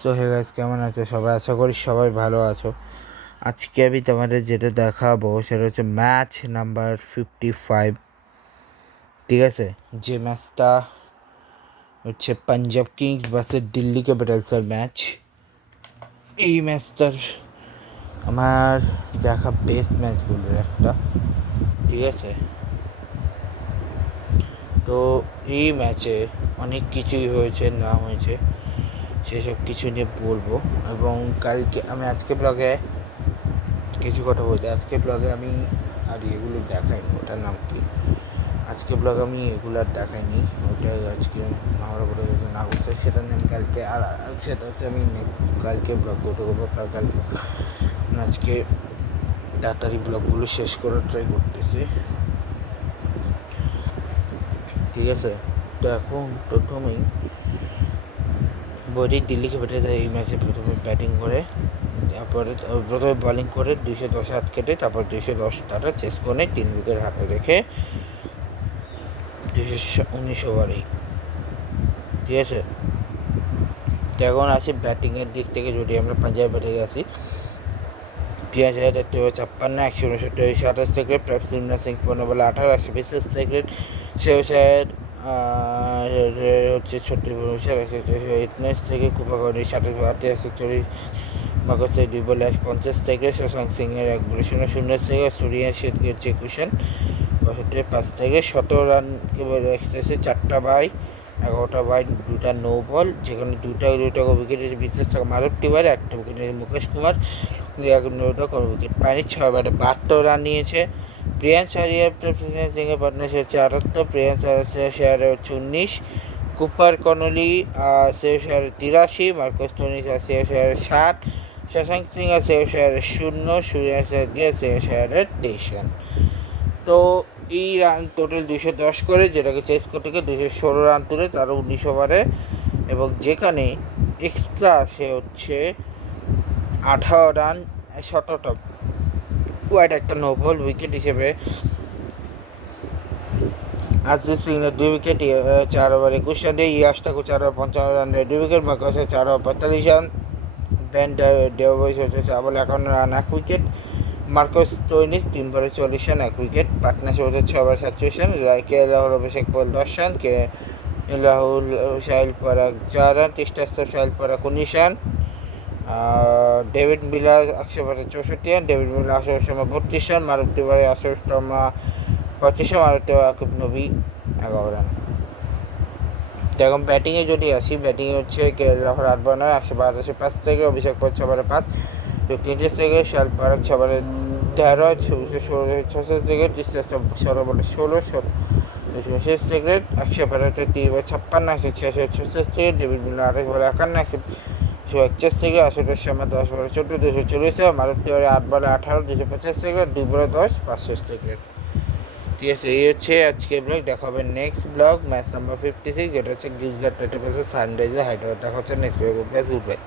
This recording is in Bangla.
সো হে গাইস, কেমন আছো সবাই? আশা করি সবাই ভালো আছো। আজকে আমি তোমাদের যেটা দেখাবো সেটা হচ্ছে ম্যাচ নাম্বার 55। ঠিক আছে, যে ম্যাচটা হচ্ছে পাঞ্জাব কিংস ভার্সেস দিল্লি ক্যাপিটালসের ম্যাচ। এই ম্যাচটার আমার দেখা বেস্ট ম্যাচগুলোর একটা। ঠিক আছে, তো এই ম্যাচে অনেক কিছুই হয়েছে, না হয়েছে, সেসব কিছু নিয়ে বলবো। এবং আমি আজকে ব্লগে কিছু কথা বলতে, আজকে ব্লগে আমি আর এগুলো দেখাইনি। ওটার নাম কি, আজকে ব্লগে আমি এগুলো আর দেখাইনি। ওটা আজকে আমার উপরে না করছে, সেটা নিয়ে আমি কালকে আর সেটা হচ্ছে আমি কালকে ব্লগ করবো। কালকে আজকে তাড়াতাড়ি ব্লগগুলো শেষ করার ট্রাই করতেছি। ঠিক আছে, তো এখন প্রথমেই দিল্লি ক্যাপিটালস এই ম্যাচে প্রথমে ব্যাটিং করে, তারপরে প্রথমে বলিং করে 210 হাত কেটে, তারপর 210 তারা চেস করে 3 উইকেট হাতে রেখে 219 ওভারেই। ঠিক আছে, তো এখন আসি ব্যাটিংয়ের দিক থেকে। যদি আমরা পাঞ্জাব ব্যাটিংয়ে আসি, 53,56, 169, 27 উইকেট, প্রভসিমরন সিং 15 বলে 18, 120 উইকেট, শেহজাদ হচ্ছে 36 থেকে কুপাগড়ি 27, 140, মকর সিং 2 বলে 50 থেকে, শশাঙ্ক সিংয়ের 1 বলে 0 থেকে, সুরিয়া শেখকে হচ্ছে 21 5 থেকে 17 রান কেবল এক্সেসে, 4টা বাই 11টা বাই 2টা নো বল, যেখানে দুইটা উইকেট বিশেষ থাকে মারুফ তিওয়ারি, 1টা উইকেট মুকেশ কুমার, 11টা কোনো উইকেট পায়নি। 6 ব্যাটে 72 রান নিয়েছে। প্রিয়াংশ আরিয়ার সিংয়ের পার্টনারশিপ হচ্ছে 78, প্রিয়াংশ শেয়ারে হচ্ছে 19, কুপার কনলি শেয়ারে 83, মার্কস ধোনি শেয়ারে 60, শশাঙ্ক সিং শেয়ারে 0, সুরিয়া শেয়ারে 23 রান। তো এই রান টোটাল 210 করে, যেটাকে চেস করতে গিয়ে 216 রান তুলে তারও 19 ওভারে, এবং যেখানে এক্সট্রা সে হচ্ছে 18 রান 17টা ওয়াইড, একটা নো বল উইকেট হিসেবে আজিজ সিংয়ের 2 উইকেট 4 ওভার 21 রানে, ইয়াশ ঠাকুর 4 ওভার 55 রানে 2 উইকেট, মার্কাসের 4 ওভার 45 রান, বেন ডেভিস হচ্ছে 4 বলে 51 রান 1 উইকেট, মার্কস স্টোইনিস 3 বলে 40 রান 1 উইকেট, পার্টনারশিপ হচ্ছে 6 over 47 run, K Rahul Abhishek ball 10 run, K Rahul Sahil Parag 4 run, টেস্টার Sahil Parag 19 run, David Miller 164 run, David Miller 18 Sharma 32 run, Maruf Tiwari 18 Sharma 25 run, Maruf Tiwari Aqib Nabi 11 run. তো এখন ব্যাটিংয়ে যদি আসি, ব্যাটিংয়ে হচ্ছে কে রাহুল 8 বলার 182, 5 থেকে অভিষেক পর 6 বলে 5, 23 থেকে সাহিল পরাগ 6 বলে 13, 66 থেকে টেস্টার 16 বলে 16, 66 থেকে 112, 53, 156 থেকে ডেভিড মিলার 28 বলে 51, 141 থেকে আসলে শর্মা 10 বলে 14, 240, মারুফ তিওয়ারি 8 বলে 18, 250 থেকে 2 বলে 10, 500 থেকে। ঠিক আছে, এই হচ্ছে আজকে ব্লগ। দেখা হবে নেক্সট ব্লগ ম্যাচ নাম্বার 56, যেটা হচ্ছে Gujarat Titans versus Sunrisers Hyderabad. দেখা হচ্ছে নেক্সট ব্লগ। Good bye.